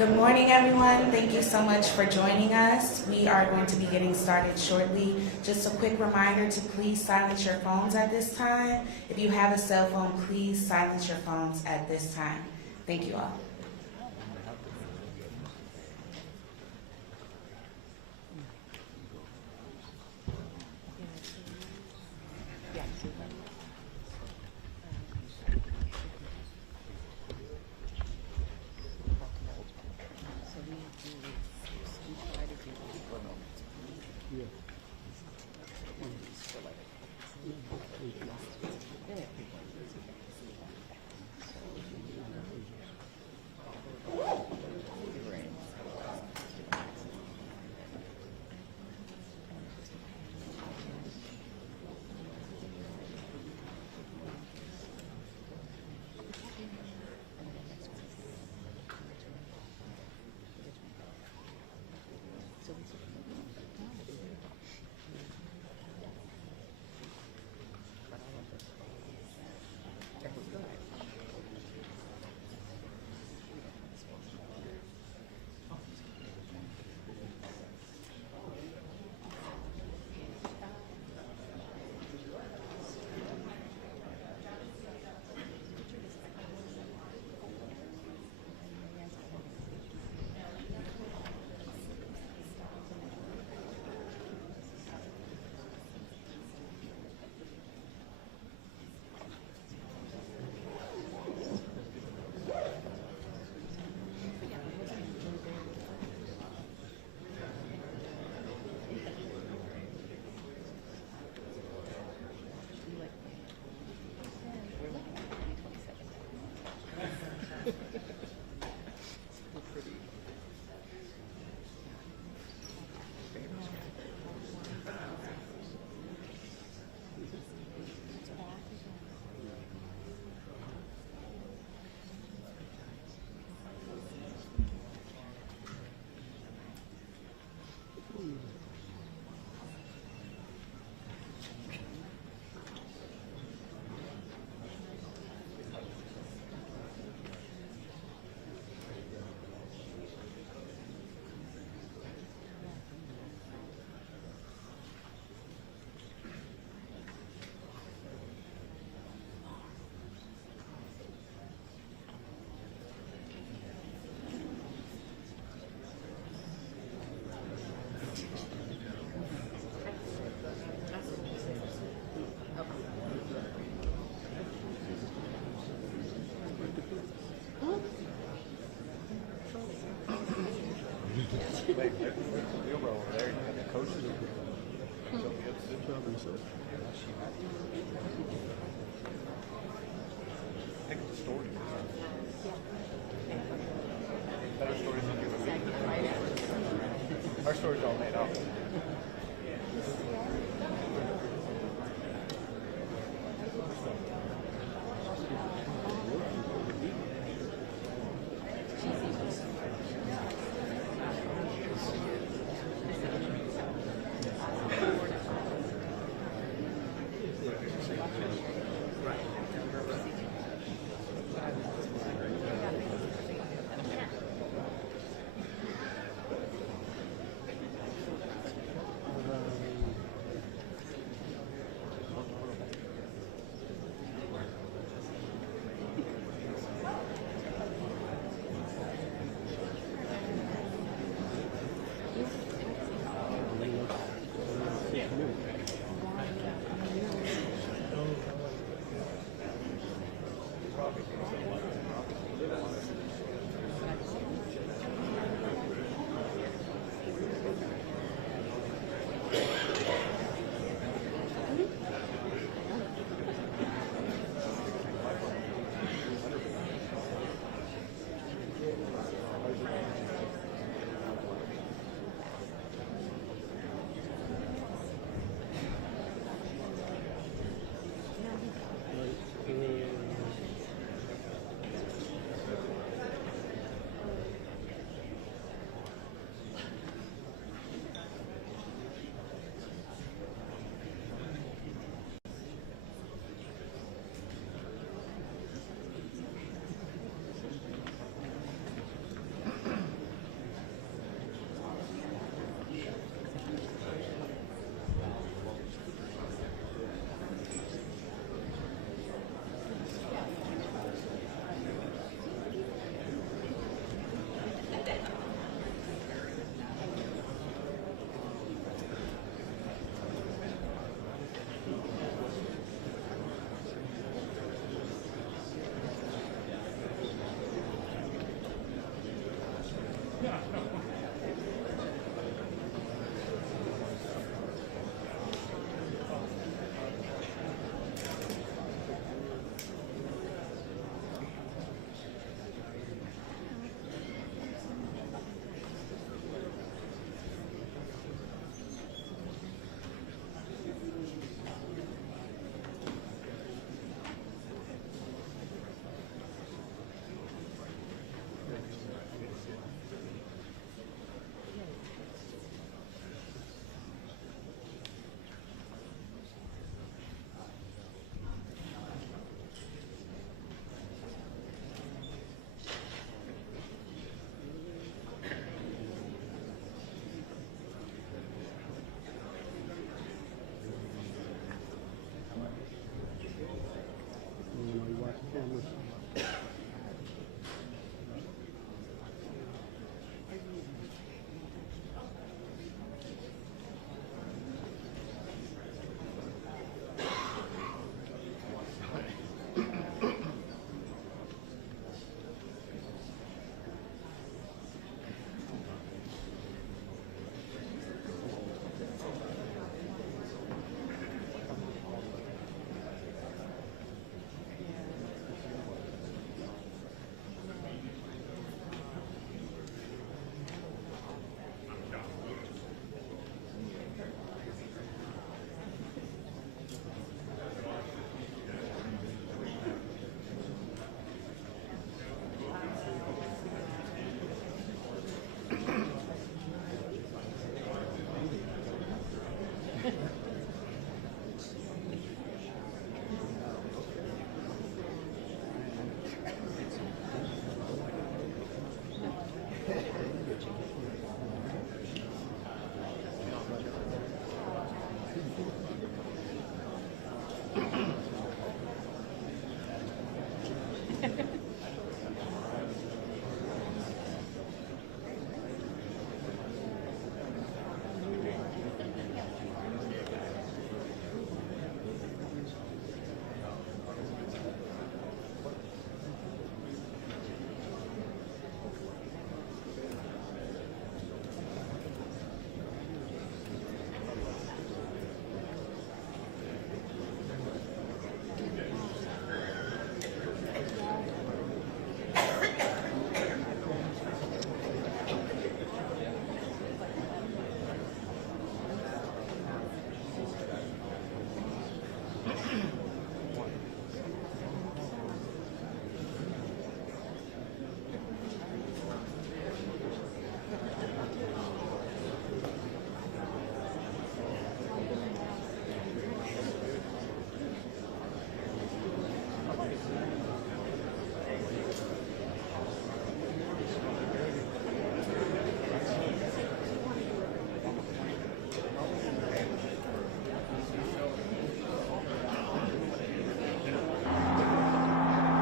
Good morning, everyone. Thank you so much for joining us. We are going to be getting started shortly. Just a quick reminder to please silence your phones at this time. If you have a cell phone, please silence your phones at this time. Thank you all. Wait, wheelbarrow over there. And the coaches are I think the story is better stories than you would read. Our story's all made up.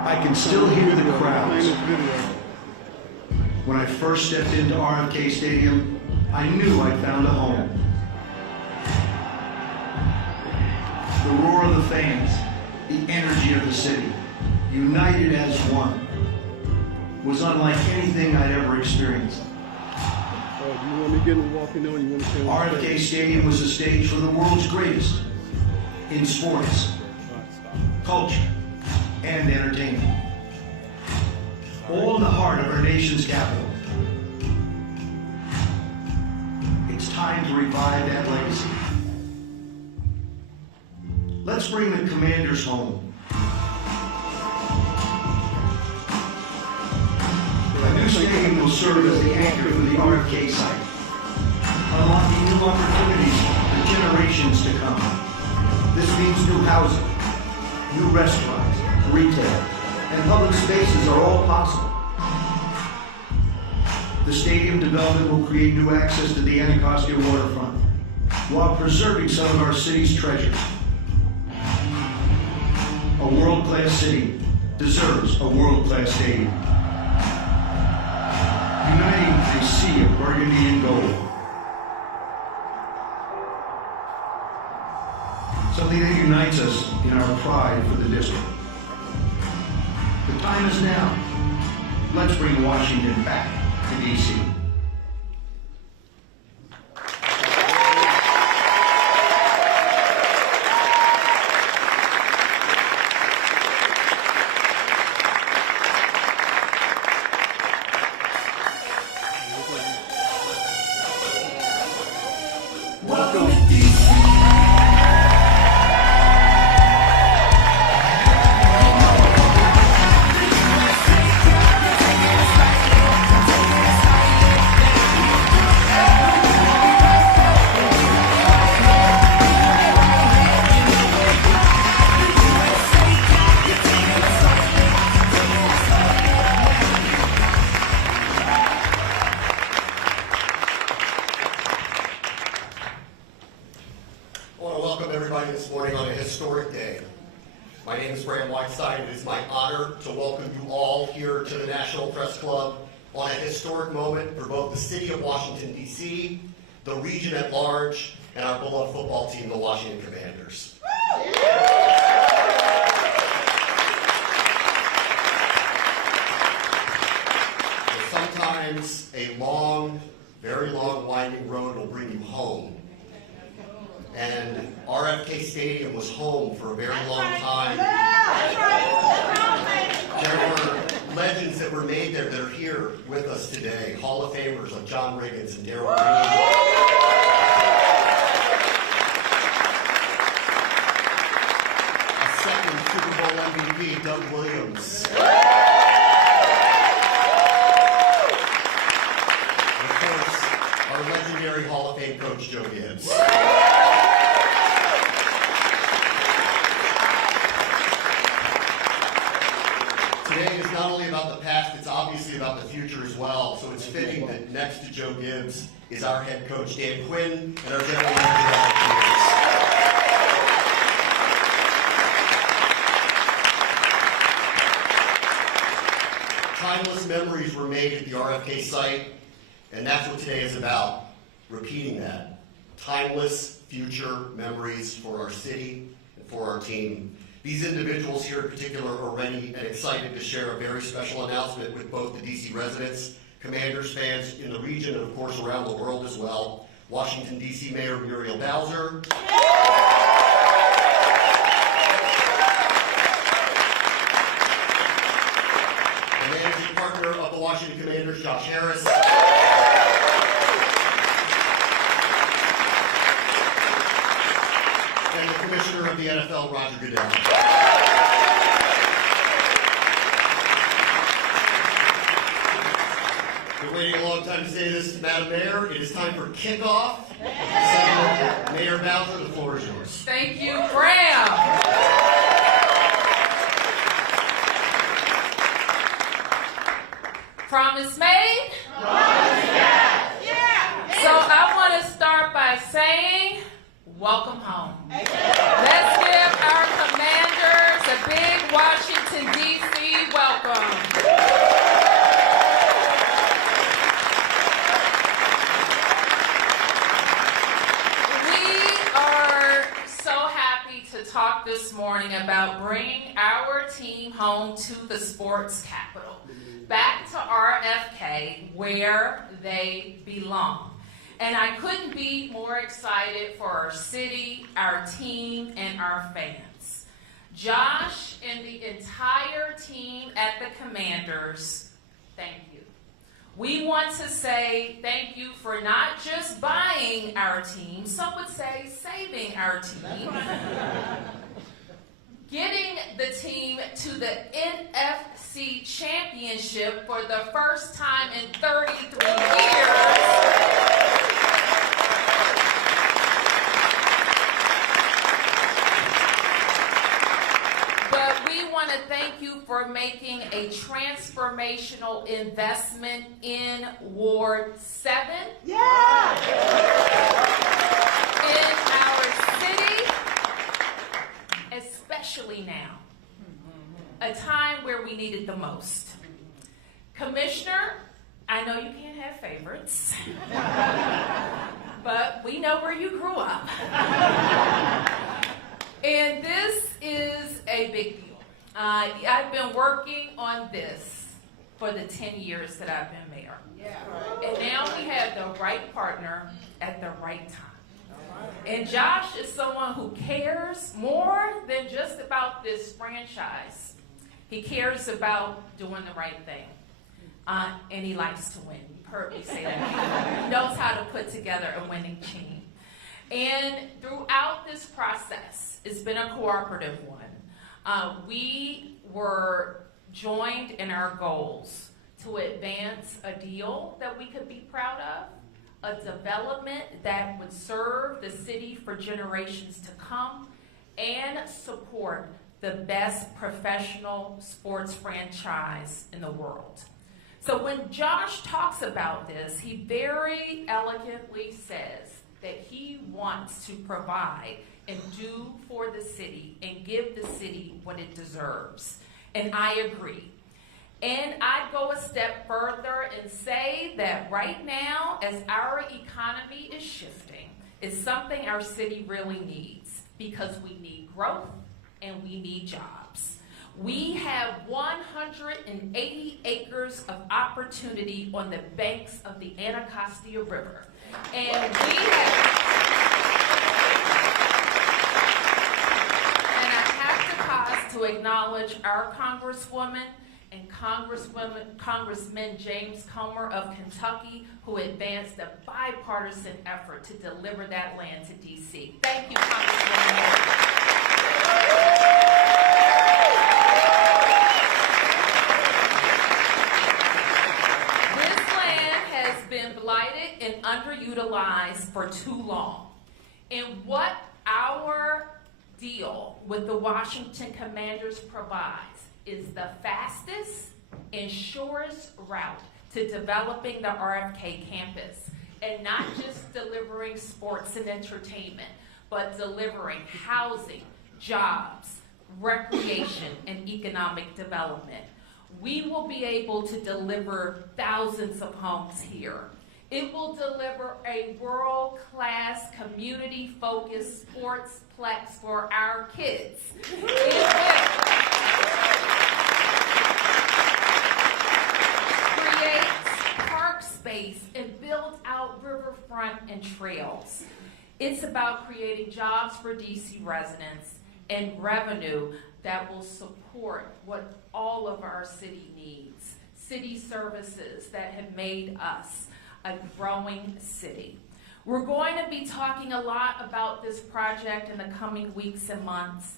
I can still hear the crowds. When I first stepped into RFK Stadium, I knew I'd found a home. The roar of the fans, the energy of the city, united as one, was unlike anything I'd ever experienced. Do you want me to get in the walking on? You want to say RFK Stadium was a stage for the world's greatest in sports, culture, and entertainment. All in the heart of our nation's capital. It's time to revive that legacy. Let's bring the Commanders home. A new stadium will serve as the anchor for the RFK site, unlocking new opportunities for generations to come. This means new housing, new restaurants, retail, and public spaces are all possible. The stadium development will create new access to the Anacostia waterfront, while preserving some of our city's treasures. A world-class city deserves a world-class stadium, uniting a sea of burgundy and gold. Something that unites us in our pride for the district. The time is now. Let's bring Washington back to D.C. Welcome to D.C. I want to welcome everybody this morning on a historic day. My name is Graham Whiteside. It is my honor to welcome you all here to the National Press Club on a historic moment for both the city of Washington, D.C., the region at large, and our beloved football team, the Washington Commanders. Sometimes a long, very long, winding road will bring you home. And RFK Stadium was home for a very long time. There were legends that were made there that are here with us today. Hall of Famers like John Riggins and Darryl Green. A second Super Bowl MVP, Doug Williams. And of course, our legendary Hall of Fame coach, Joe Gibbs. Today is not only about the past, it's obviously about the future as well. So it's fitting that next to Joe Gibbs is our head coach, Dan Quinn, and our general manager, Alex Pierce. Timeless memories were made at the RFK site, and that's what today is about, repeating that. Timeless future memories for our city and for our team. These individuals here in particular are ready and excited to share a very special announcement with both the D.C. residents, Commanders fans in the region, and of course around the world as well. Washington, D.C. Mayor Muriel Bowser. The managing partner of the Washington Commanders, Josh Harris. And the Commissioner of the NFL, Roger Goodell. Been waiting a long time to say this to Madam Mayor. It is time for kickoff. So, Mayor Bowser, the floor is yours. Thank you, Graham. Promise made? Promise kept. Yeah. So I want to start by saying, welcome home. Let's give our Commanders a big Washington, D.C. this morning about bringing our team home to the sports capital, back to RFK, where they belong. And I couldn't be more excited for our city, our team, and our fans. Josh and the entire team at the Commanders, thank you. We want to say thank you for not just buying our team, some would say saving our team, getting the team to the NFC Championship for the first time in 33 years. I want to thank you for making a transformational investment in Ward 7. Yeah! In our city, especially now, a time where we need it the most. Commissioner, I know you can't have favorites, but we know where you grew up. And this is a big deal. I've been working on this for the 10 years that I've been mayor. Yeah. And now we have the right partner at the right time. And Josh is someone who cares more than just about this franchise. He cares about doing the right thing. And he likes to win. You've heard me say that. He knows how to put together a winning team. And throughout this process, it's been a cooperative one. We were joined in our goals to advance a deal that we could be proud of, a development that would serve the city for generations to come, and support the best professional sports franchise in the world. So when Josh talks about this, he very elegantly says that he wants to provide and do for the city and give the city what it deserves. And I agree. And I'd go a step further and say that right now, as our economy is shifting, it's something our city really needs, because we need growth and we need jobs. We have 180 acres of opportunity on the banks of the Anacostia River. And we have... to acknowledge our Congresswoman and Congressman James Comer of Kentucky, who advanced a bipartisan effort to deliver that land to D.C. Thank you, Congresswoman. This land has been blighted and underutilized for too long. And what our deal with the Washington Commanders provides is the fastest and surest route to developing the RFK campus, and not just delivering sports and entertainment, but delivering housing, jobs, recreation, and economic development. We will be able to deliver thousands of homes here. It will deliver a world-class, community-focused sportsplex for our kids. It will create park space and build out riverfront and trails. It's about creating jobs for DC residents and revenue that will support what all of our city needs. City services that have made us a growing city. We're going to be talking a lot about this project in the coming weeks and months,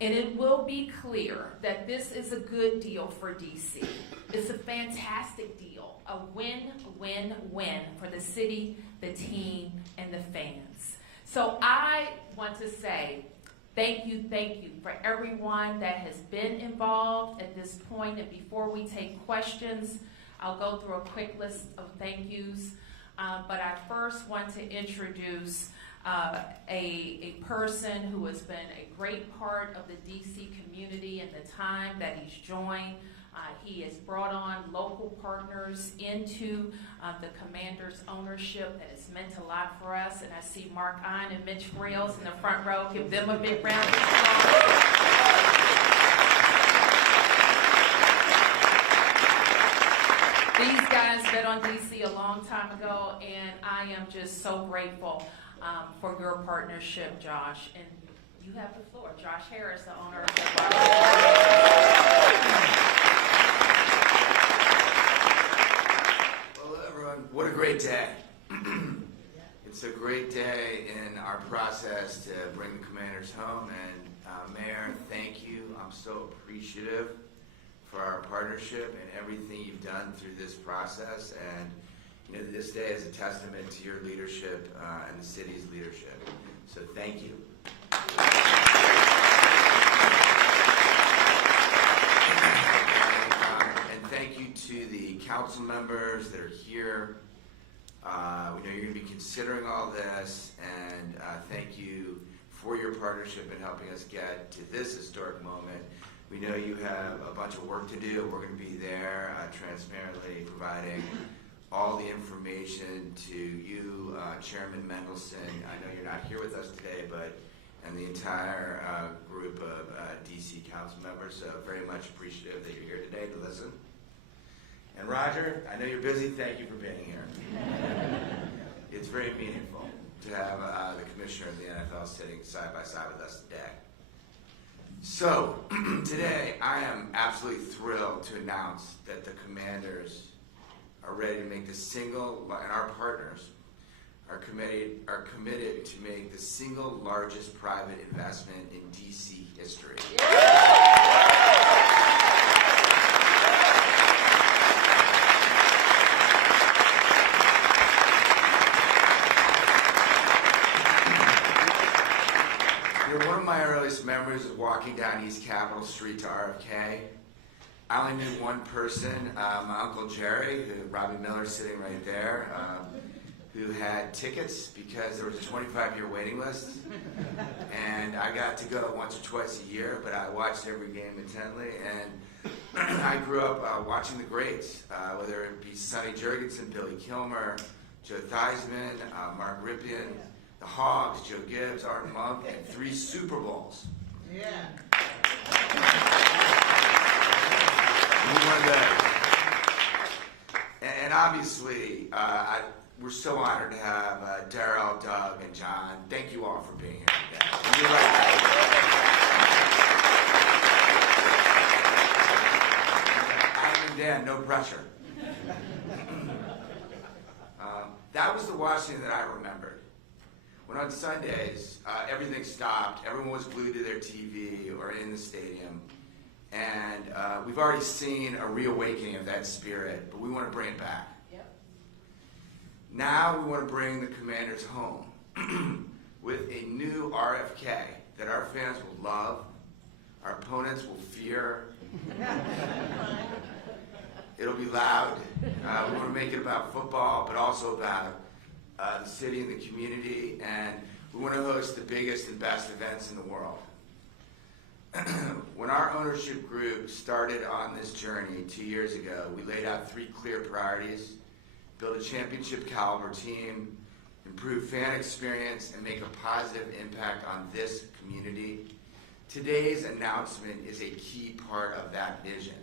and it will be clear that this is a good deal for DC. It's a fantastic deal, a win-win-win for the city, the team, and the fans. So I want to say thank you for everyone that has been involved at this point. And before we take questions, I'll go through a quick list of thank yous, but I first want to introduce a person who has been a great part of the DC community in the time that he's joined He has brought on local partners into the Commanders ownership that has meant a lot for us. And I see Mark Ein and Mitch Rails in the front row. Give them a big round of applause. These guys bet on DC a long time ago, and I am just so grateful for your partnership, Josh. And you have the floor. Josh Harris, the owner of the Hello, everyone. What a great day. It's a great day in our process to bring the Commanders home. And Mayor, thank you. I'm so appreciative for our partnership and everything you've done through this process. And you know, this day is a testament to your leadership and the city's leadership. So thank you. And thank you to the council members that are here. We know you're going to be considering all this, and thank you for your partnership in helping us get to this historic moment. We know you have a bunch of work to do. We're going to be there transparently providing all the information to you, Chairman Mendelson. I know you're not here with us today, and the entire group of DC council members, so very much appreciative that you're here today to listen. And Roger, I know you're busy. Thank you for being here. It's very meaningful to have the commissioner of the NFL sitting side by side with us today. So, today I am absolutely thrilled to announce that the Commanders are ready to make and our partners are committed to make the single largest private investment in DC history. One of my earliest memories of walking down East Capitol Street to RFK. I only knew one person, my Uncle Jerry, who Robbie Miller's sitting right there, who had tickets because there was a 25-year waiting list. And I got to go once or twice a year, but I watched every game intently. And I grew up watching the greats, whether it be Sonny Jurgensen, Billy Kilmer, Joe Theismann, Mark Ripien, the Hogs, Joe Gibbs, Art Monk, and 3 Super Bowls. Yeah. And obviously, we're so honored to have Darryl, Doug, and John. Thank you all for being here today. You're right. Adam and Dan, no pressure. That was the Washington that I remembered. When on Sundays, everything stopped, everyone was glued to their TV or in the stadium, and we've already seen a reawakening of that spirit, but we want to bring it back. Yep. Now we want to bring the Commanders home with a new RFK that our fans will love, our opponents will fear. It'll be loud. We want to make it about football, but also about the city and the community, and we want to host the biggest and best events in the world. When our ownership group started on this journey 2 years ago, we laid out 3 clear priorities: build a championship caliber team, improve fan experience, and make a positive impact on this community. Today's announcement is a key part of that vision.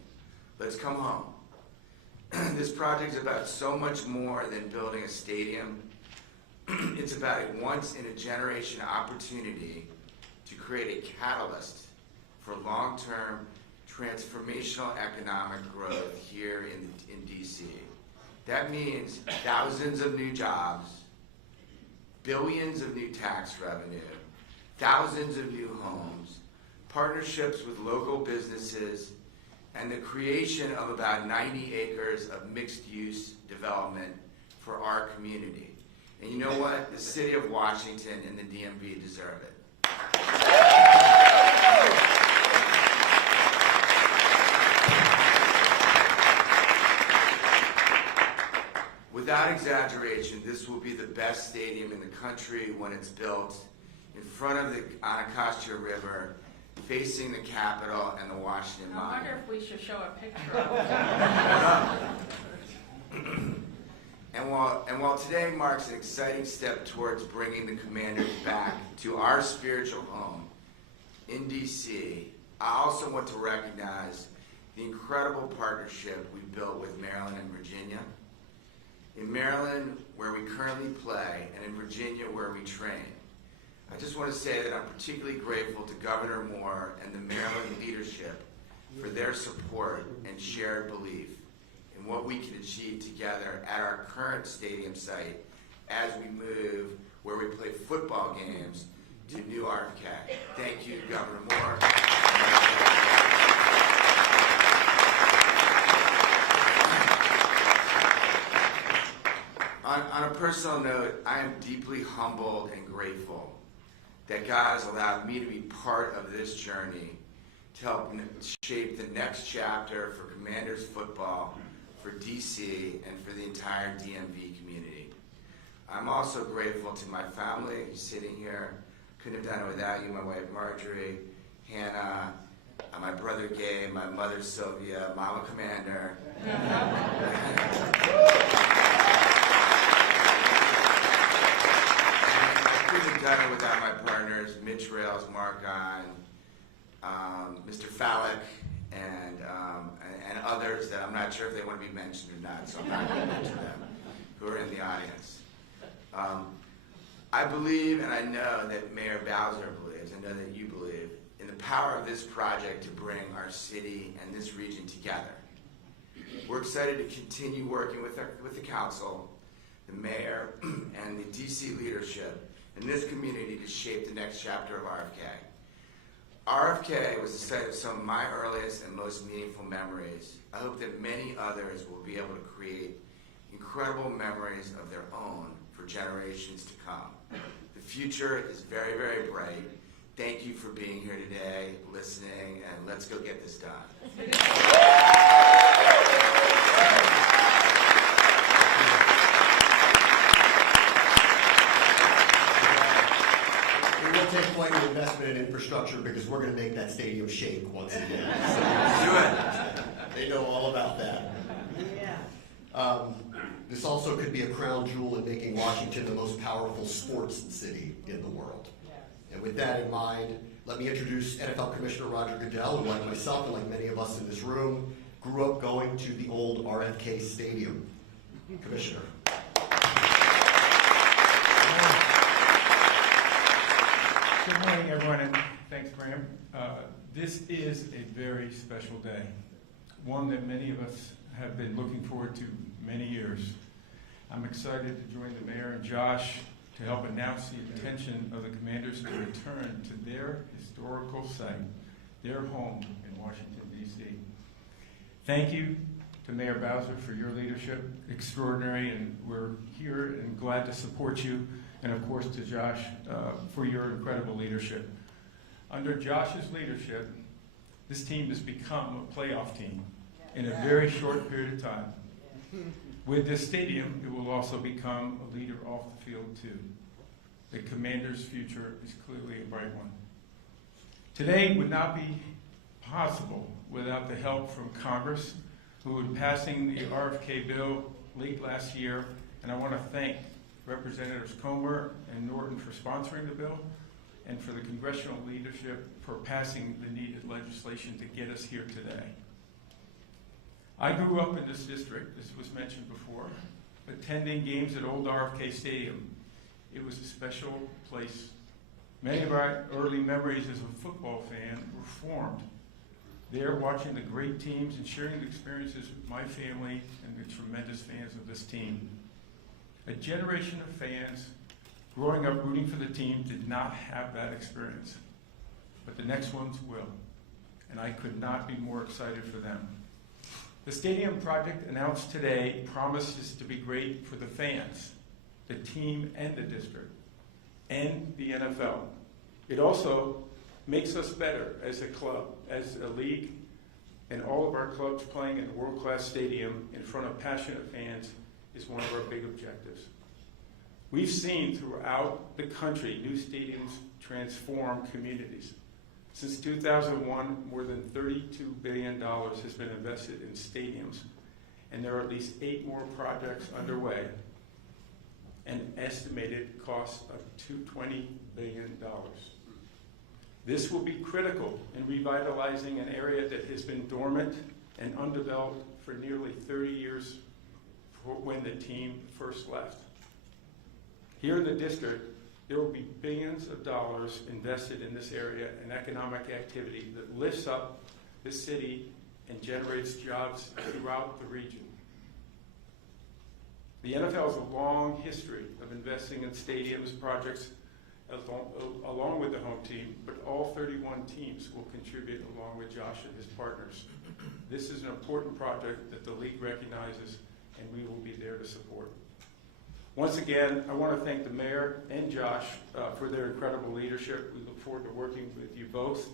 Let's come home. This project is about so much more than building a stadium. It's about a once-in-a-generation opportunity to create a catalyst for long-term transformational economic growth here in DC. That means thousands of new jobs, billions of new tax revenue, thousands of new homes, partnerships with local businesses, and the creation of about 90 acres of mixed-use development for our community. And you know what? The city of Washington and the DMV deserve it. Without exaggeration, this will be the best stadium in the country when it's built in front of the Anacostia River, facing the Capitol and the Washington I wonder Monument. if we should show a picture of it. And while today marks an exciting step towards bringing the Commanders back to our spiritual home in D.C., I also want to recognize the incredible partnership we've built with Maryland and Virginia. In Maryland, where we currently play, and in Virginia, where we train. I just want to say that I'm particularly grateful to Governor Moore and the Maryland leadership for their support and shared belief in what we can achieve together at our current stadium site as we move where we play football games to new RFK. Thank you, Governor Moore. On a personal note, I am deeply humbled and grateful that God has allowed me to be part of this journey to help shape the next chapter for Commanders football, for DC, and for the entire DMV community. I'm also grateful to my family who's sitting here. Couldn't have done it without you, my wife Marjorie, Hannah, my brother Gabe, my mother Sylvia, Mama Commander. I couldn't have done it without my partners, Mitch Rails, Mark On, Mr. Fallick, and others that I'm not sure if they want to be mentioned or not, so I'm not going to mention them, who are in the audience. I believe and I know that Mayor Bowser believes, I know that you believe, in the power of this project to bring our city and this region together. We're excited to continue working with the council, the mayor, and the DC leadership in this community to shape the next chapter of RFK. RFK was the site of some of my earliest and most meaningful memories. I hope that many others will be able to create incredible memories of their own for generations to come. The future is very, very bright. Thank you for being here today, listening, and let's go get this done. We will take quite an investment in infrastructure because we're going to make that stadium shake once again. Do it. They know all about that. This also could be a crown jewel in making Washington the most powerful sports city in the world. And with that in mind, let me introduce NFL Commissioner Roger Goodell, who, like myself and like many of us in this room, grew up going to the old RFK Stadium. Commissioner. Good morning, everyone, and thanks, Graham. This is a very special day, one that many of us have been looking forward to many years. I'm excited to join the mayor and Josh to help announce the intention of the Commanders to return to their historical site, their home in Washington, D.C. Thank you to Mayor Bowser for your leadership, extraordinary, and we're here and glad to support you, and of course to Josh for your incredible leadership. Under Josh's leadership, this team has become a playoff team in a very short period of time. With this stadium, it will also become a leader off the field too. The Commanders' future is clearly a bright one. Today would not be possible without the help from Congress, who is passing the RFK bill late last year, and I want to thank Representatives Comer and Norton for sponsoring the bill, and for the congressional leadership for passing the needed legislation to get us here today. I grew up in this district, as was mentioned before, attending games at old RFK Stadium. It was a special place. Many of our early memories as a football fan were formed there, watching the great teams and sharing the experiences with my family and the tremendous fans of this team. A generation of fans growing up rooting for the team did not have that experience, but the next ones will, and I could not be more excited for them. The stadium project announced today promises to be great for the fans, the team, and the district, and the NFL. It also makes us better as a club, as a league, and all of our clubs playing in a world-class stadium in front of passionate fans is one of our big objectives. We've seen throughout the country new stadiums transform communities. Since 2001, more than $32 billion has been invested in stadiums, and there are at least 8 more projects underway, an estimated cost of $20 billion. This will be critical in revitalizing an area that has been dormant and undeveloped for nearly 30 years when the team first left. Here in the district, there will be billions of dollars invested in this area and economic activity that lifts up the city and generates jobs throughout the region. The NFL has a long history of investing in stadiums projects along with the home team, but all 31 teams will contribute along with Josh and his partners. This is an important project that the league recognizes, and we will be there to support. Once again, I want to thank the mayor and Josh for their incredible leadership. We look forward to working with you both.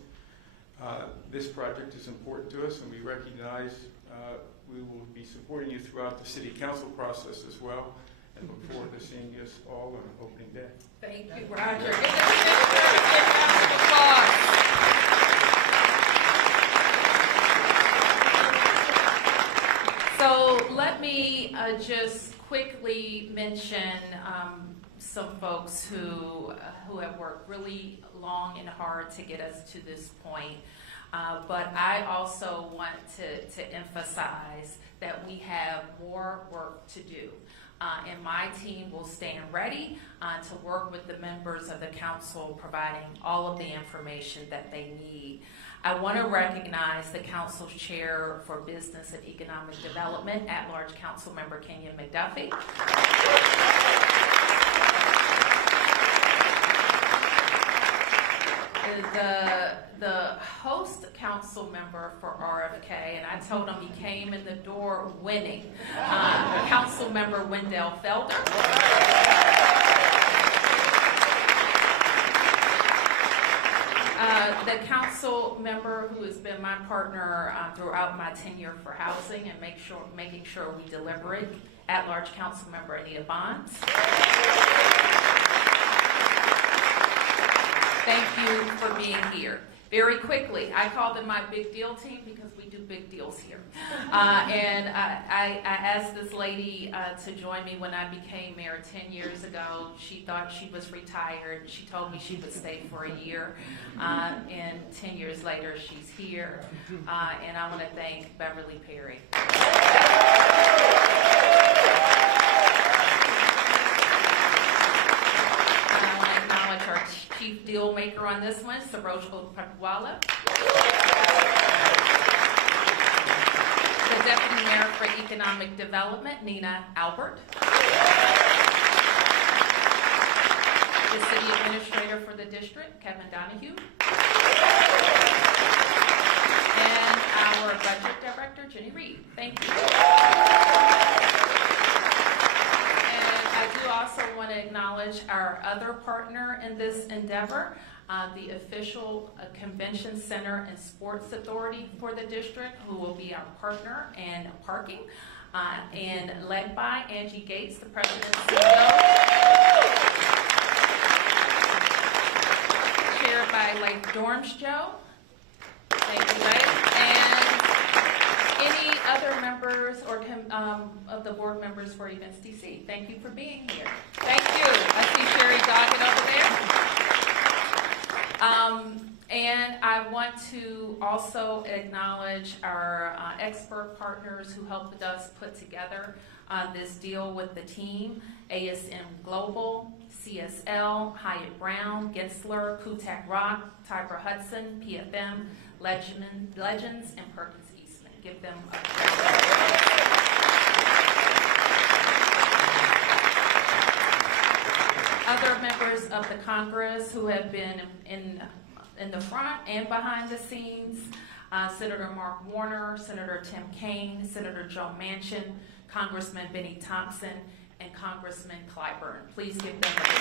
This project is important to us, and we recognize we will be supporting you throughout the city council process as well, and look forward to seeing you all on opening day. Thank you, Roger. Give them a round of applause. So let me just quickly mention some folks who have worked really long and hard to get us to this point. But I also want to emphasize that we have more work to do. And my team will stand ready to work with the members of the council, providing all of the information that they need. I want to recognize the council's chair for Business and Economic Development, at-large council member Kenyon McDuffie. The host council member for RFK, and I told him he came in the door winning, council member Wendell Felder. The council member who has been my partner throughout my tenure for housing and making sure we deliver it, at-large council member Anita Bonds. Thank you for being here. Very quickly, I call them my big deal team because we do big deals here. And I asked this lady to join me when I became mayor 10 years ago. She thought she was retired. She told me she would stay for a year. And 10 years later, she's here. And I want to thank Beverly Perry. Our chief deal maker on this one, Saroj Patwala. The deputy mayor for economic development, Nina Albert. The city administrator for the district, Kevin Donahue. And our budget director, Jenny Reed. Thank you. I also want to acknowledge our other partner in this endeavor, the official convention center and sports authority for the district, who will be our partner in parking, and led by Angie Gates, the president and CEO, chaired by Lake Dormsjoe. Thank you, Lake. And any other members or of the board members for Events DC, thank you for being here. Thank you. I see Sherry Doggett over there. And I want to also acknowledge our expert partners who helped us put together this deal with the team: ASM Global, CSL, Hyatt Brown, Gensler, Kutak Rock, Tiber Hudson, PFM, Legends, and Perkins. Give them a other members of the Congress who have been in the front and behind the scenes, Senator Mark Warner, Senator Tim Kaine, Senator Joe Manchin, Congressman Benny Thompson, and Congressman Clyburn. Please give them a big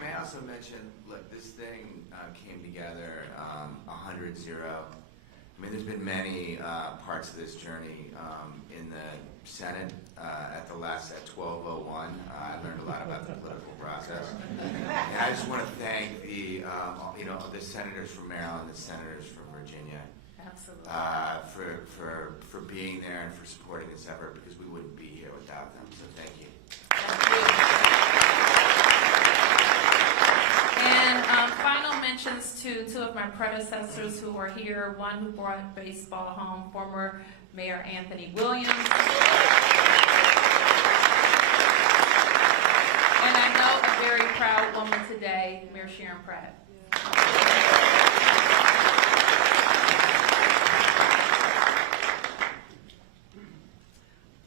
May I also mention, look, this thing came together 100-0. I mean, there's been many parts of this journey in the Senate at 12:01. I learned a lot about the political process. And I just want to thank the senators from Maryland, the senators from Virginia, Absolutely. for being there and for supporting this effort, because we wouldn't be here without them. So thank you. And final mentions to two of my predecessors who are here. One who brought baseball home, former Mayor Anthony Williams. And I know a very proud woman today, Mayor Sharon Pratt.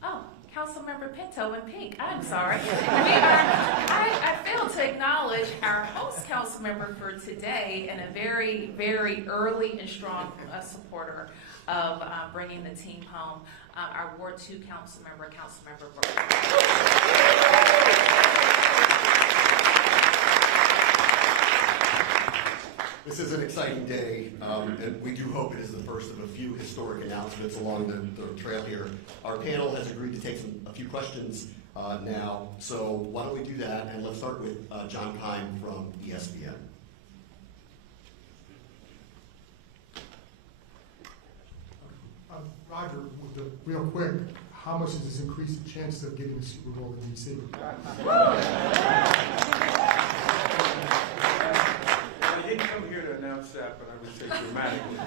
Oh, Councilmember Pinto in pink. I'm sorry. I failed to acknowledge our host council member for today and a very, very early and strong supporter of bringing the team home, our Ward 2 Councilmember Burke. This is an exciting day, and we do hope it is the first of a few historic announcements along the trail here. Our panel has agreed to take a few questions now, so why don't we do that, and let's start with John Kime from ESPN. Roger, real quick, how much does this increase the chances of getting the Super Bowl in D.C.? I didn't come here to announce that, but I would say dramatically.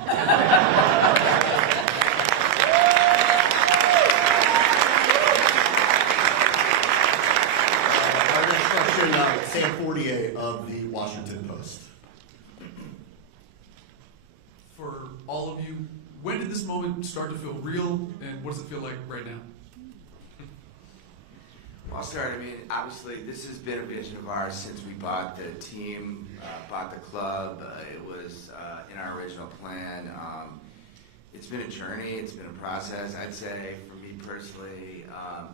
Our next question, Sam Fortier of the Washington Post. For all of you, when did this moment start to feel real, and what does it feel like right now? Well, I'll start. I mean, obviously, this has been a vision of ours since we bought the team, bought the club. It was in our original plan. It's been a journey. It's been a process. I'd say, for me personally,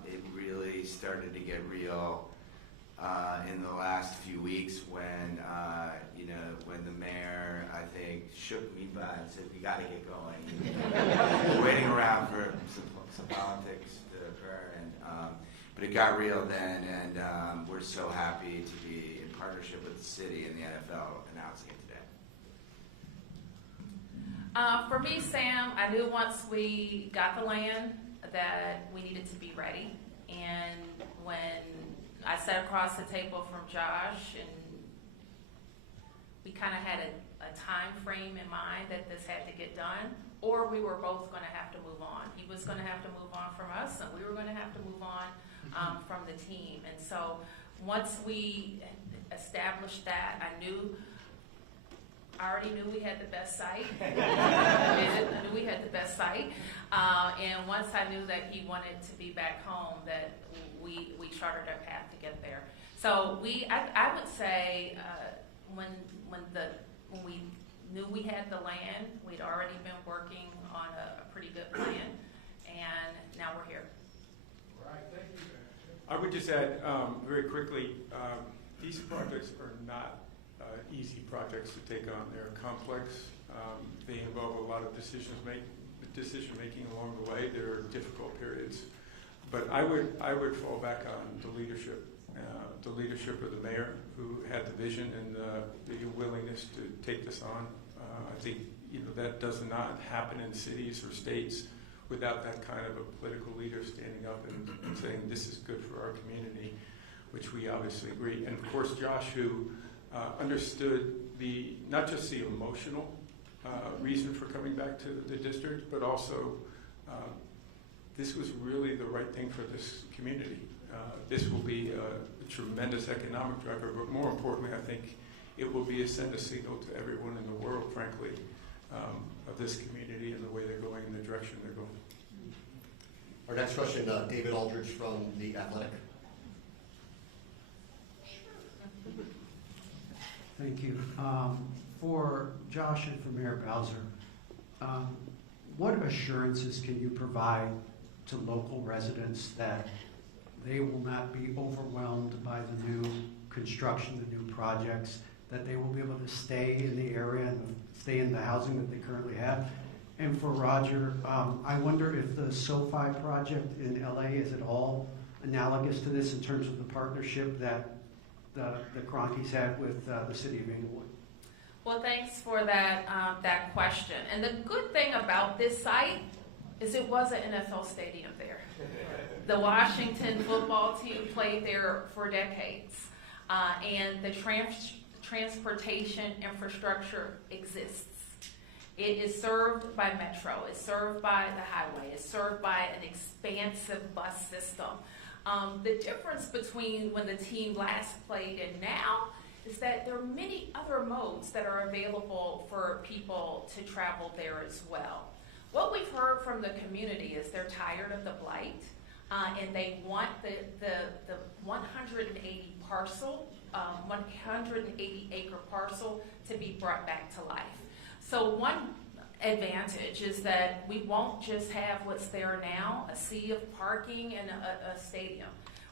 it really started to get real in the last few weeks when, when the mayor, I think, shook me by and said, "We got to get going." We're waiting around for some politics to occur, but it got real then, and we're so happy to be in partnership with the city and the NFL announcing it today. For me, Sam, I knew once we got the land that we needed to be ready. And when I sat across the table from Josh, and we kind of had a time frame in mind that this had to get done, or we were both going to have to move on. He was going to have to move on from us, and we were going to have to move on from the team. And so once we established that, I already knew we had the best site. I knew we had the best site. And once I knew that he wanted to be back home, that we chartered a path to get there. So I would say when we knew we had the land, we'd already been working on a pretty good plan, and now we're here. All right, thank you. I would just add very quickly, these projects are not easy projects to take on. They're complex. They involve a lot of decision making along the way. There are difficult periods, but I would fall back on the leadership of the mayor, who had the vision and the willingness to take this on. I think that does not happen in cities or states without that kind of a political leader standing up and saying this is good for our community, which we obviously agree. And of course, Josh, who understood not just the emotional reason for coming back to the district, but also this was really the right thing for this community. This will be a tremendous economic driver, but more importantly, I think it will be a send a signal to everyone in the world, frankly, of this community and the way they're going and the direction they're going. Our next question, David Aldridge from The Athletic. Thank you. For Josh and for Mayor Bowser, what assurances can you provide to local residents that they will not be overwhelmed by the new construction, the new projects, that they will be able to stay in the area and stay in the housing that they currently have? And for Roger, I wonder if the SoFi project in LA is at all analogous to this in terms of the partnership that the Cronkies had with the city of Inglewood. Well, thanks for that, that question. And the good thing about this site is it was an NFL stadium there. The Washington football team played there for decades. And the transportation infrastructure exists. It is served by Metro, it's served by the highway, it's served by an expansive bus system. The difference between when the team last played and now is that there are many other modes that are available for people to travel there as well. What we've heard from the community is they're tired of the blight, and they want the 180 acre parcel to be brought back to life. So one advantage is that we won't just have what's there now, a sea of parking and a stadium.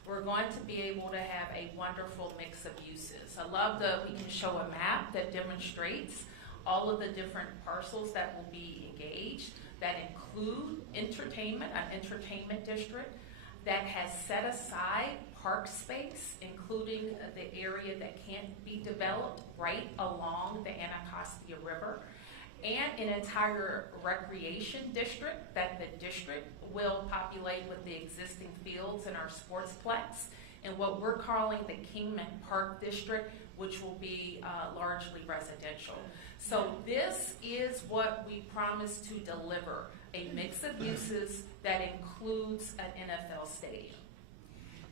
We're going to be able to have a wonderful mix of uses. I love that we can show a map that demonstrates all of the different parcels that will be engaged, that include entertainment, an entertainment district that has set aside park space, including the area that can't be developed right along the Anacostia River, and an entire recreation district that the district will populate with the existing fields in our sportsplex, and what we're calling the Kingman Park District, which will be largely residential. So this is what we promise to deliver, a mix of uses that includes an NFL stadium.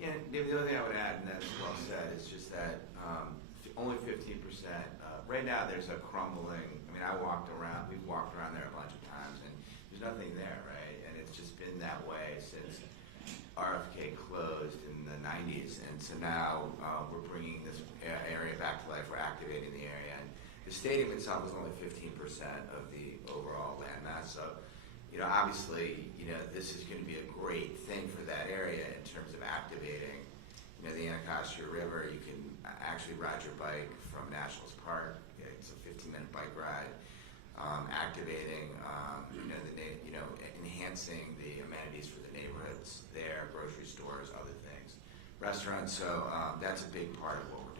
Yeah, David, the other thing I would add, and that's well said, is just that only 15%. Right now, there's a crumbling. I mean, we've walked around there a bunch of times, and there's nothing there, right? And it's just been that way since RFK closed in the 90s. And so now we're bringing this area back to life. We're activating the area. And the stadium itself is only 15% of the overall land mass. So, obviously, this is going to be a great thing for that area in terms of activating, the Anacostia River. You can actually ride your bike from Nationals Park. It's a 15-minute bike ride. Activating, enhancing the amenities for the neighborhoods there, grocery stores, other things, restaurants. So that's a big part of what we're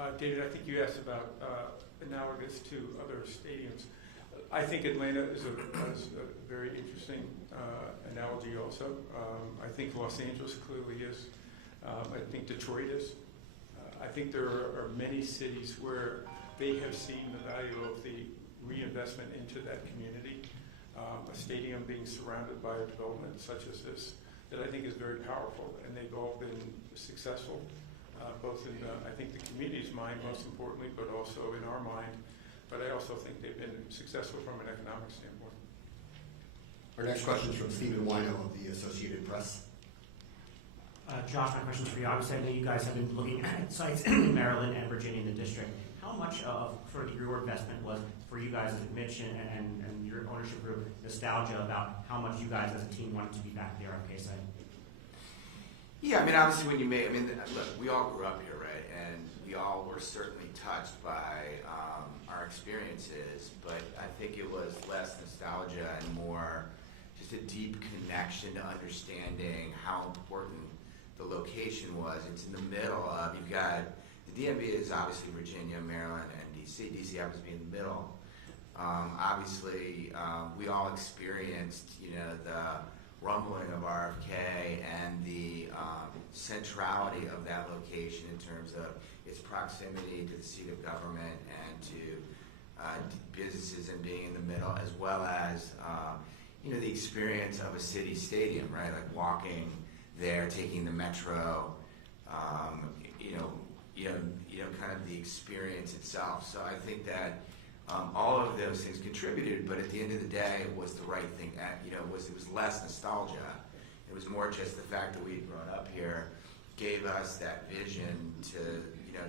doing. David, I think you asked about analogous to other stadiums. I think Atlanta is a very interesting analogy also. I think Los Angeles clearly is. I think Detroit is. I think there are many cities where they have seen the value of the reinvestment into that community. A stadium being surrounded by a development such as this that I think is very powerful, and they've all been successful, both in, I think, the community's mind most importantly, but also in our mind. But I also think they've been successful from an economic standpoint. Our next question is from Stephen Wino of the Associated Press. Josh, my question's for you. Obviously, I know you guys have been looking at sites in Maryland and Virginia in the district. How much of sort of your investment was for you guys, as Mitch and your ownership group, nostalgia about how much you guys as a team wanted to be back at the RFK site? Yeah, I mean, obviously look, we all grew up here, right? And we all were certainly touched by our experiences, but I think it was less nostalgia and more just a deep connection to understanding how important the location was. It's in the middle of, you've got, the DMV is obviously Virginia, Maryland, and DC. DC happens to be in the middle. Obviously, we all experienced, the rumbling of RFK and the centrality of that location in terms of its proximity to the seat of government and to businesses and being in the middle, as well as the experience of a city stadium, right? Like walking there, taking the metro, kind of the experience itself. So I think that all of those things contributed, but at the end of the day, it was the right thing. It was less nostalgia. It was more just the fact that we had grown up here gave us that vision to,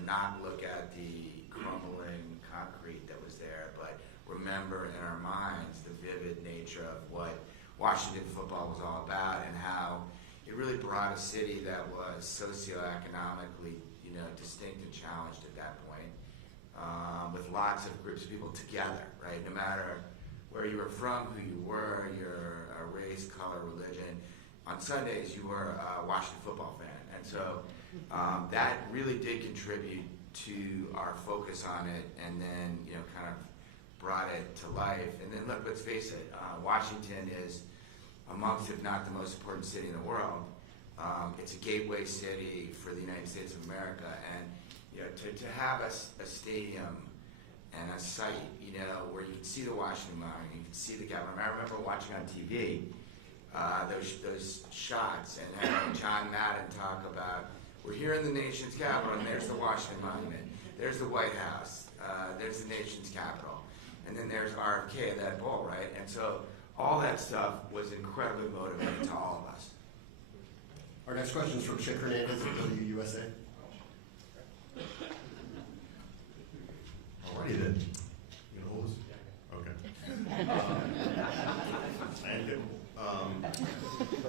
not look at the crumbling concrete that was there, but remember in our minds the vivid nature of what Washington football was all about and how it really brought a city that was socioeconomically, distinct and challenged at that point with lots of groups of people together, right? No matter where you were from, who you were, your race, color, religion. On Sundays, you were a Washington football fan. And so that really did contribute to our focus on it, and then, kind of brought it to life. And then look, let's face it, Washington is amongst, if not the most important city in the world. It's a gateway city for the United States of America, and to have a stadium and a site, where you can see the Washington Monument, you can see the Capitol. I remember watching on TV those shots and having John Madden talk about, we're here in the nation's capital, and there's the Washington Monument, there's the White House, there's the nation's capital, and then there's RFK at that bowl, right? And so all that stuff was incredibly motivating to all of us. Our next question is from Chick Hernandez at WUSA. Alrighty then. You gonna hold us? Okay.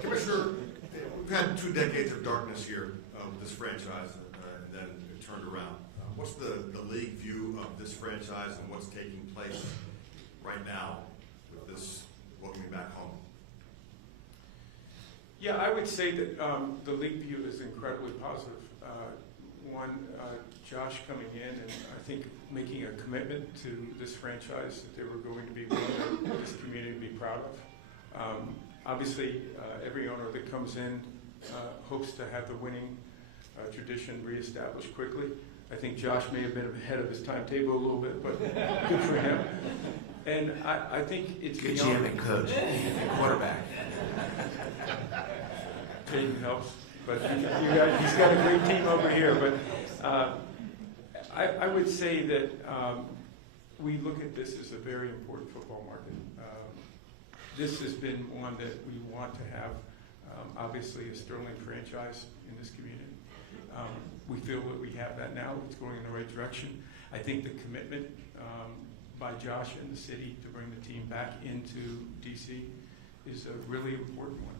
Commissioner, we've had 2 decades of darkness here with this franchise, and then it turned around. What's the league view of this franchise and what's taking place right now with this welcoming back home? Yeah, I would say that the league view is incredibly positive. Josh coming in and I think making a commitment to this franchise that they were going to be one that this community would be proud of. Obviously, every owner that comes in hopes to have the winning tradition reestablished quickly. I think Josh may have been ahead of his timetable a little bit, but good for him. And I think it's good beyond... GM and coach, quarterback. Peyton helps, but he's got a great team over here. But I would say that we look at this as a very important football market. This has been one that we want to have, obviously, a sterling franchise in this community. We feel that we have that now. It's going in the right direction. I think the commitment by Josh and the city to bring the team back into DC is a really important one.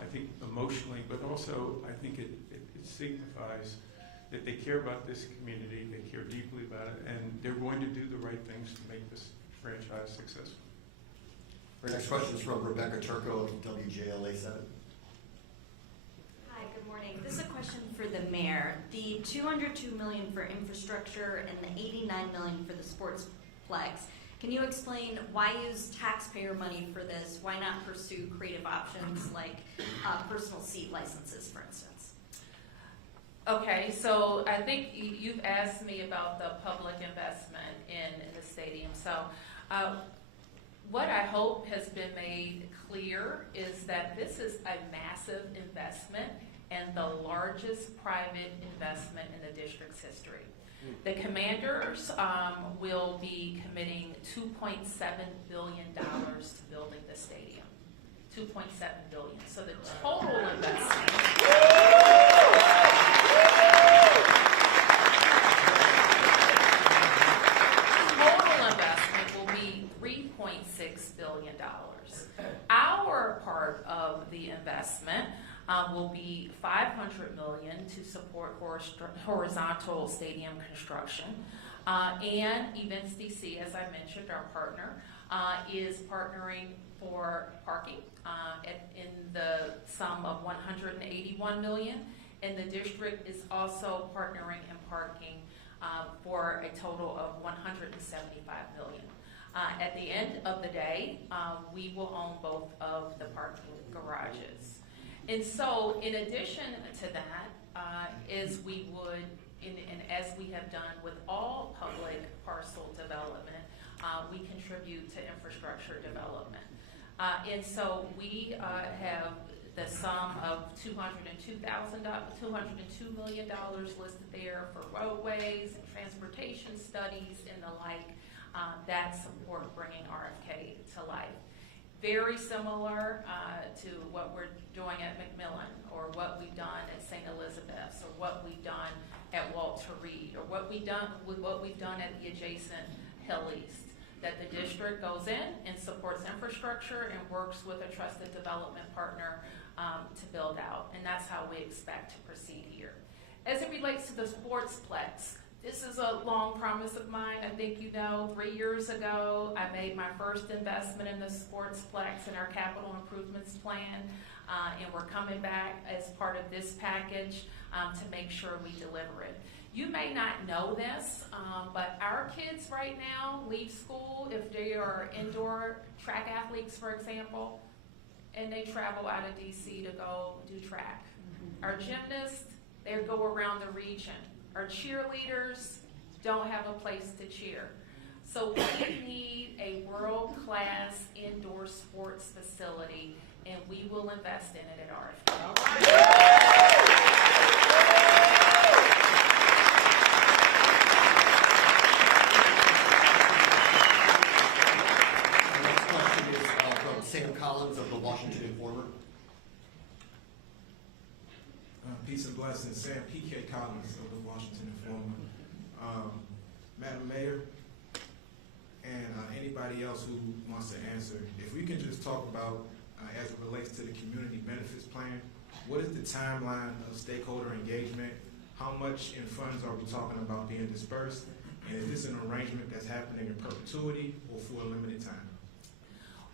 I think emotionally, but also I think it signifies that they care about this community, they care deeply about it, and they're going to do the right things to make this franchise successful. Our next question is from Rebecca Turco of WJLA 7. Hi, good morning. This is a question for the mayor. The $202 million for infrastructure and the $89 million for the sportsplex. Can you explain why use taxpayer money for this? Why not pursue creative options like personal seat licenses, for instance? Okay, so I think you've asked me about the public investment in the stadium. So what I hope has been made clear is that this is a massive investment and the largest private investment in the district's history. The Commanders will be committing $2.7 billion to building the stadium. $2.7 billion. So the total investment. Total investment will be $3.6 billion. Our part of the investment will be $500 million to support horizontal stadium construction. And Events DC, as I mentioned, our partner, is partnering for parking in the sum of $181 million. And the district is also partnering in parking for a total of $175 million. At the end of the day, we will own both of the parking garages. And so, in addition to that, is we would, and as we have done with all public parcel development, we contribute to infrastructure development. And so we have the sum of $202 million listed there for roadways and transportation studies and the like that support bringing RFK to life. Very similar to what we're doing at McMillan, or what we've done at St. Elizabeth's, or what we've done at Walter Reed, or what we've done at the adjacent Hill East. That the district goes in and supports infrastructure and works with a trusted development partner to build out, and that's how we expect to proceed here. As it relates to the sportsplex, This is a long promise of mine. I think you know, 3 years ago, I made my first investment in the Sportsplex in our capital improvements plan, and we're coming back as part of this package to make sure we deliver it. You may not know this, but our kids right now leave school if they are indoor track athletes, for example, and they travel out of DC to go do track. Our gymnasts, they go around the region. Our cheerleaders don't have a place to cheer. So we need a world-class indoor sports facility, and we will invest in it at RFK. The next question is from Sam Collins of the Washington Informer. Peace and blessings. Sam P.K. Collins of the Washington Informer. Madam Mayor, and anybody else who wants to answer, if we can just talk about, as it relates to the community benefits plan, what is the timeline of stakeholder engagement? How much in funds are we talking about being dispersed? And is this an arrangement that's happening in perpetuity or for a limited time?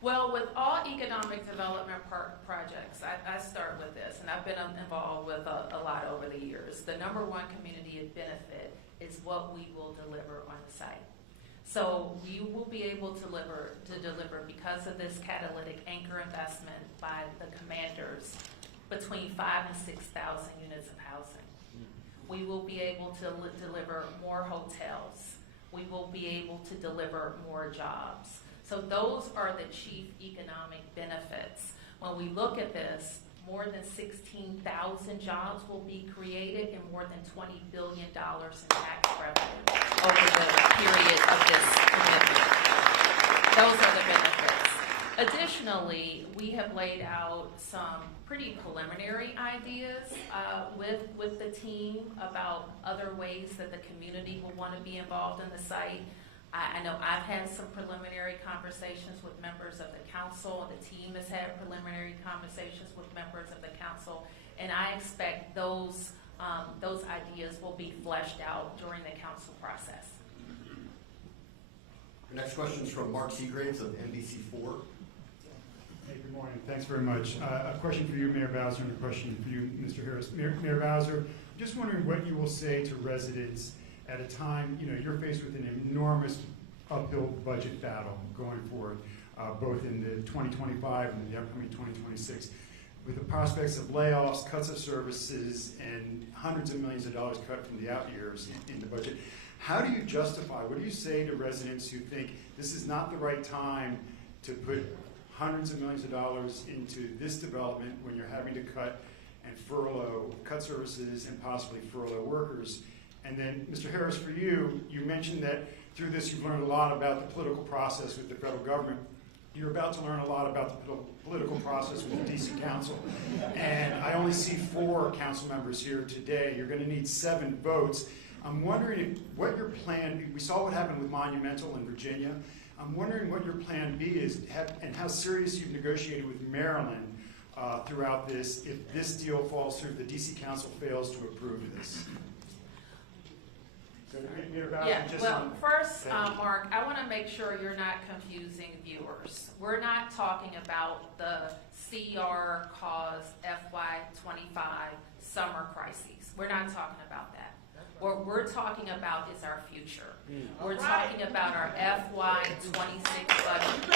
Well, with all economic development projects, I start with this, and I've been involved with a lot over the years. The number one community benefit is what we will deliver on the site. So we will be able to deliver because of this catalytic anchor investment by the commanders between 5,000 and 6,000 units of housing. We will be able to deliver more hotels. We will be able to deliver more jobs. So those are the chief economic benefits. When we look at this, more than 16,000 jobs will be created and more than $20 billion in tax revenue over the period of this commitment. Those are the benefits. Additionally, we have laid out some pretty preliminary ideas with the team about other ways that the community will want to be involved in the site. I know I've had some preliminary conversations with members of the council, and the team has had preliminary conversations with members of the council, and I expect those ideas will be fleshed out during the council process. The next question is from Mark Seagraves of NBC4. Hey, good morning. Thanks very much. A question for you, Mayor Bowser, and a question for you, Mr. Harris. Mayor Bowser, just wondering what you will say to residents at a time, you're faced with an enormous uphill budget battle going forward, both in the 2025 and the upcoming 2026, with the prospects of layoffs, cuts of services, and hundreds of millions of dollars cut from the out years in the budget. How do you justify, what do you say to residents who think this is not the right time to put hundreds of millions of dollars into this development when you're having to cut services and possibly furlough workers? And then, Mr. Harris, for you, you mentioned that through this you've learned a lot about the political process with the federal government. You're about to learn a lot about the political process with the DC Council. And I only see 4 council members here today. You're going to need 7 votes. I'm wondering what your plan, we saw what happened with Monumental in Virginia. I'm wondering what your plan B is and how serious you've negotiated with Maryland throughout this if this deal falls through, if the DC Council fails to approve this. Yeah, well, first, Mark, I want to make sure you're not confusing viewers. We're not talking about the CR caused FY25 summer crises. We're not talking about that. What we're talking about is our future. We're talking about our FY26 budget.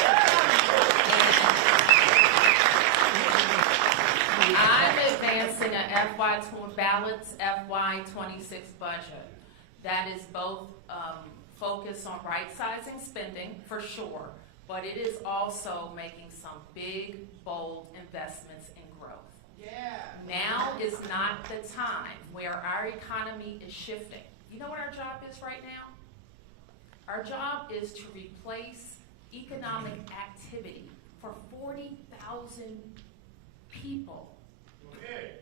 I'm advancing a balanced FY26 budget. That is both focused on right-sizing spending, for sure, but it is also making some big, bold investments in growth. Yeah. Now is not the time where our economy is shifting. You know what our job is right now? Our job is to replace economic activity for 40,000 people. Okay.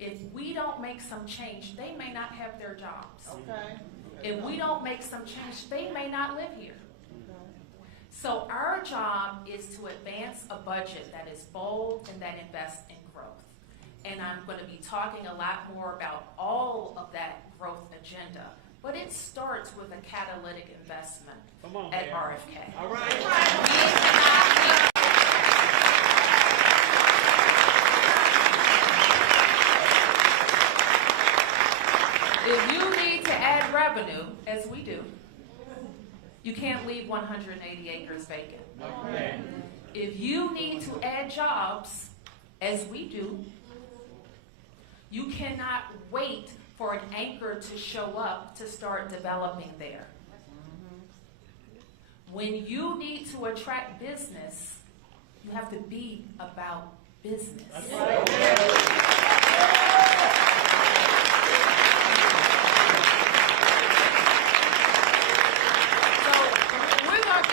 If we don't make some change, they may not have their jobs. Okay. If we don't make some change, they may not live here. Okay. So our job is to advance a budget that is bold and that invests in growth. and I'm going to be talking a lot more about all of that growth agenda. But it starts with a catalytic investment at RFK. All right. If you need to add revenue, as we do, you can't leave 180 acres vacant. Okay. If you need to add jobs, as we do, you cannot wait for an anchor to show up to start developing there. When you need to attract business, you have to be about business. That's right.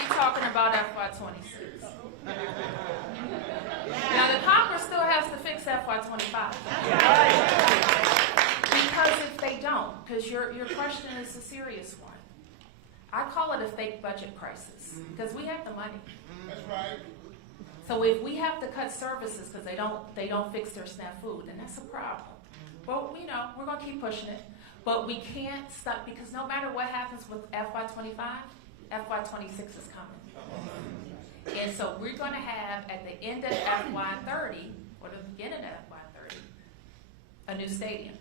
Talking about FY26. Now the Congress still has to fix FY25. Because if they don't, because your question is a serious one, I call it a fake budget crisis because we have the money. That's right. So if we have to cut services because they don't fix their snafu, then that's a problem. But we know we're gonna keep pushing it, but we can't stop because no matter what happens with FY25. FY26 is coming. And so we're going to have, at the end of FY30, or the beginning of FY30, a new stadium.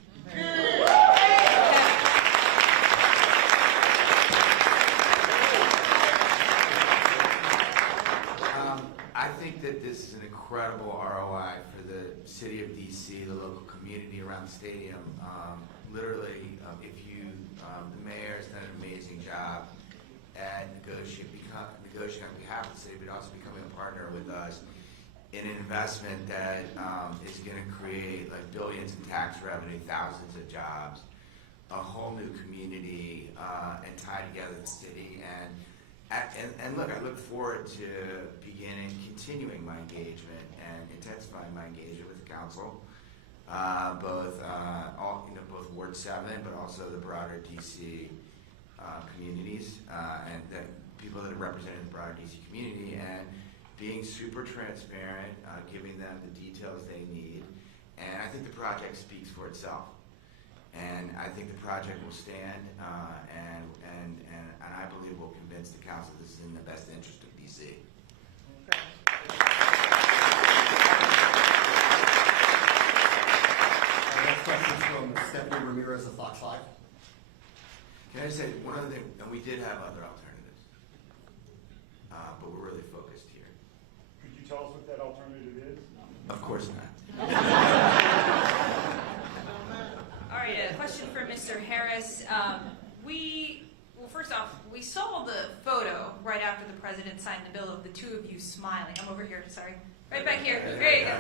I think that this is an incredible ROI for the city of DC, the local community around the stadium. Literally, the mayor has done an amazing job at negotiating on behalf of the city, but also becoming a partner with us in an investment that is going to create like billions in tax revenue, thousands of jobs, a whole new community, and tie together the city. And look, I look forward to continuing my engagement and intensifying my engagement with the council, both Ward 7, but also the broader DC. Communities and the people that are representing the broader DC community, and being super transparent, giving them the details they need. And I think the project speaks for itself. And I think the project will stand, and I believe will convince the council this is in the best interest of DC. Our next question is from Stephanie Ramirez of Fox 5. Can I just say one other thing? And we did have other alternatives, but we're really focused here. Could you tell us what that alternative is? Of course not. All right, a question for Mr. Harris. First off, we saw the photo right after the president signed the bill of the two of you smiling. I'm over here, sorry. Right back here. There you go.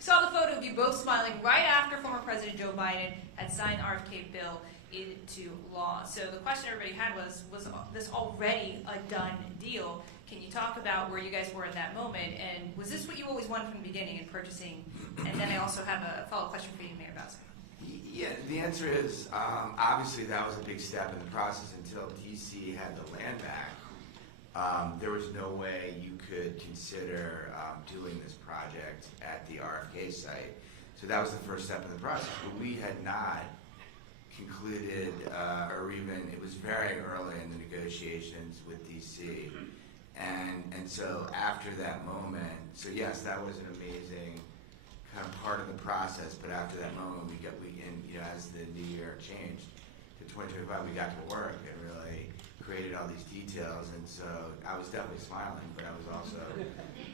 Saw the photo of you both smiling right after former President Joe Biden had signed the RFK bill into law. So the question everybody had was this already a done deal? Can you talk about where you guys were at that moment? And was this what you always wanted from the beginning in purchasing? And then I also have a follow-up question for you, Mayor Bowser. Yeah, the answer is obviously that was a big step in the process. Until DC had the land back, there was no way you could consider doing this project at the RFK site. So that was the first step in the process. But we had not concluded, or even it was very early in the negotiations with DC, and so after that moment, so yes, that was an amazing kind of part of the process. But after that moment, as the new year changed to 2025, we got to work and really created all these details. And so I was definitely smiling, but I was also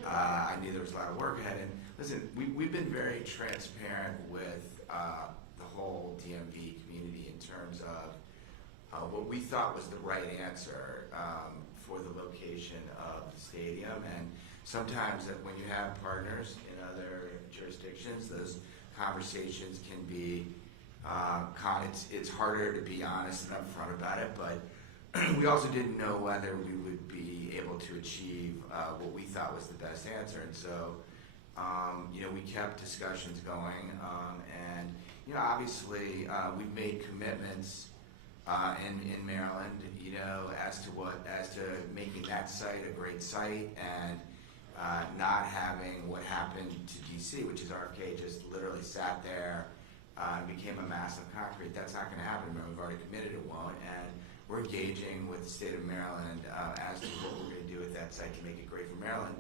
I knew there was a lot of work ahead. And listen, we've been very transparent with the whole DMV community in terms of what we thought was the right answer for the location of the stadium. And sometimes when you have partners in other jurisdictions, those conversations can be it's harder to be honest and upfront about it. But we also didn't know whether we would be able to achieve what we thought was the best answer. And so we kept discussions going, and obviously we've made commitments in Maryland, as to making that site a great site, and not having what happened to DC, which is RFK just literally sat there and became a mass of concrete. That's not going to happen. Remember, we've already committed it won't, and we're engaging with the state of Maryland as to what we're going to do with that site to make it great for Maryland.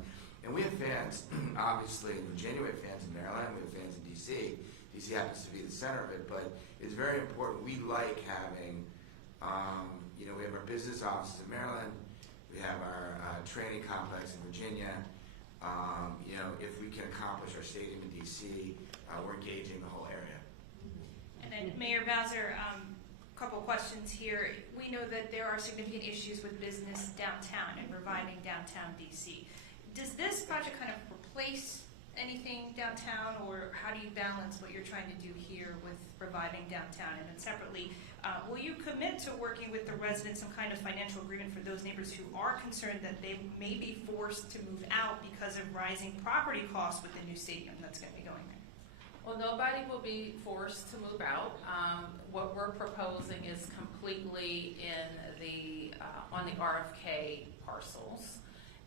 And we have fans, obviously, in Virginia, we have fans in Maryland, we have fans in DC. DC happens to be the center of it, but it's very important. We like having, we have our business offices in Maryland, we have our training complex in Virginia. If we can accomplish our stadium in DC, we're engaging the whole area. And then Mayor Bowser, a couple questions here. We know that there are significant issues with business downtown and reviving downtown DC. Does this project kind of replace anything downtown, or how do you balance what you're trying to do here with reviving downtown? And then separately, will you commit to working with the residents some kind of financial agreement for those neighbors who are concerned that they may be forced to move out because of rising property costs with the new stadium that's going to be going there? Well, nobody will be forced to move out. What we're proposing is completely in the on the RFK parcels.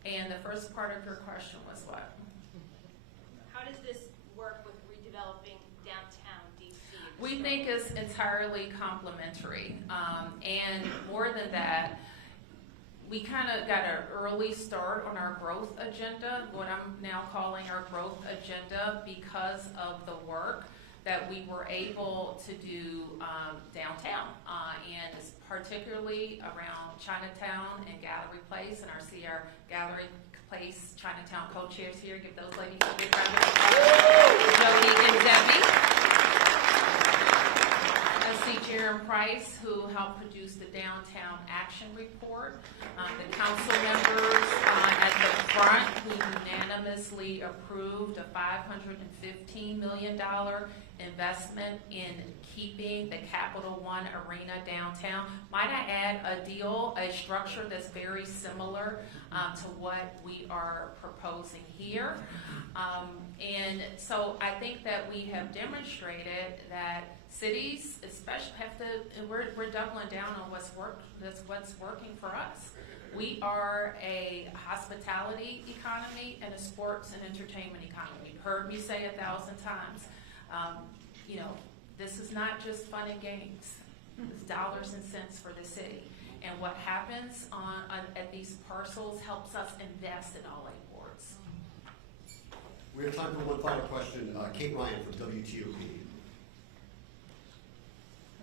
And the first part of your question was what? How does this work with redeveloping downtown DC? We think it's entirely complementary. And more than that, we kind of got an early start on our growth agenda, what I'm now calling our growth agenda, because of the work that we were able to do downtown, and it's particularly around Chinatown and Gallery Place, and our Gallery Place Chinatown co-chairs here. Give those ladies a big round of applause. Jody and Debbie. I see Jerem Price, who helped produce the Downtown Action Report. The council members at the front, who unanimously approved a $515 million investment in keeping the Capital One Arena downtown. Might I add a structure that's very similar to what we are proposing here. And so I think that we have demonstrated that cities, especially, have to. We're doubling down on what's working for us. We are a hospitality economy and a sports and entertainment economy. You've heard me say 1,000 times. This is not just fun and games. It's dollars and cents for the city. And what happens at these parcels helps us invest in all 8 wards. We have time for one final question. Kate Ryan from WTOP.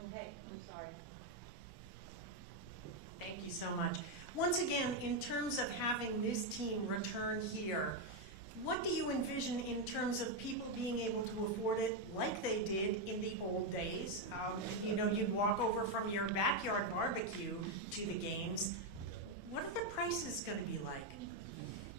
Okay, I'm sorry. Thank you so much. Once again, in terms of having this team return here, what do you envision in terms of people being able to afford it like they did in the old days? You'd walk over from your backyard barbecue to the games. What are the prices going to be like?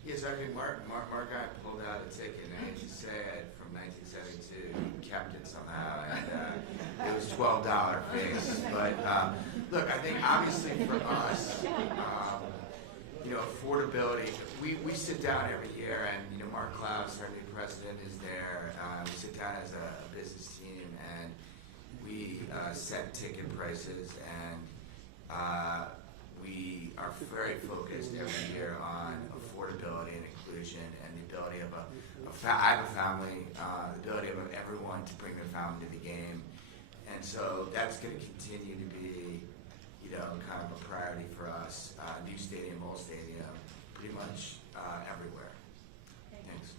Yes, I think Mark I pulled out a ticket, and I hate to say it, from 1972. He kept it somehow, and it was $12 fees. But look, I think obviously for us, affordability. We sit down every year, and Mark Klaus, our new president, is there. We sit down as a business team, and we set ticket prices, and we are very focused every year on affordability and inclusion, and the ability of I have a family, the ability of everyone to bring their family to the game, and so that's going to continue to be, kind of a priority for us. New stadium, old stadium, pretty much everywhere. Thanks.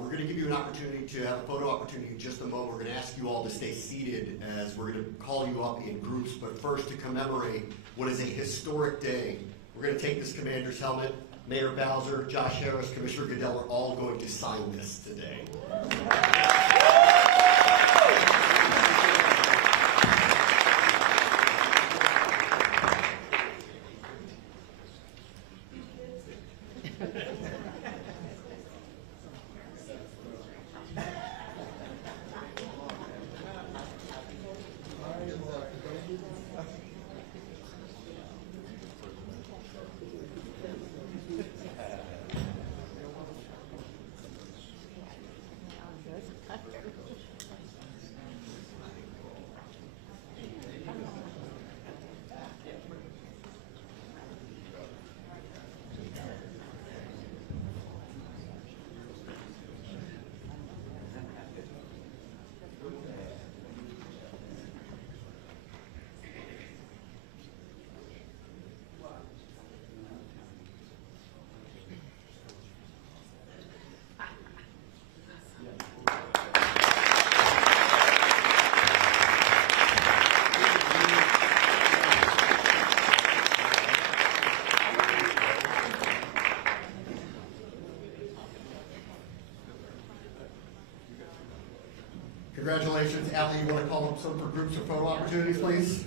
We're going to give you an opportunity to have a photo opportunity in just a moment. We're going to ask you all to stay seated as we're going to call you up in groups. But first, to commemorate what is a historic day, we're going to take this commander's helmet. Mayor Bowser, Josh Harris, Commissioner Goodell are all going to sign this today. Congratulations. Allie, you want to call up some for groups or photo opportunities, please?